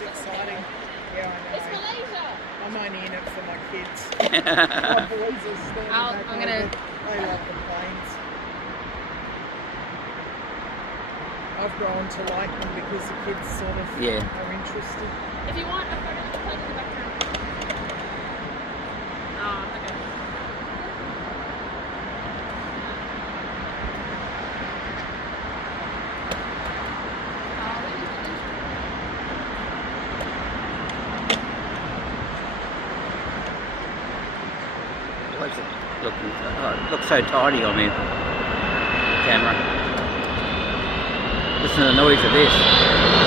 It's exciting. Yeah, I It's know. Malaysia. I'm only in it for my kids. My boys are standing back I'm over. gonna- They love the planes. I've grown to like them because the kids sort of are interested. If you want a photo of the plane in the background. Oh, okay. What's it looking? Oh, it looks so tidy on me. Camera. Listen to the noise of this.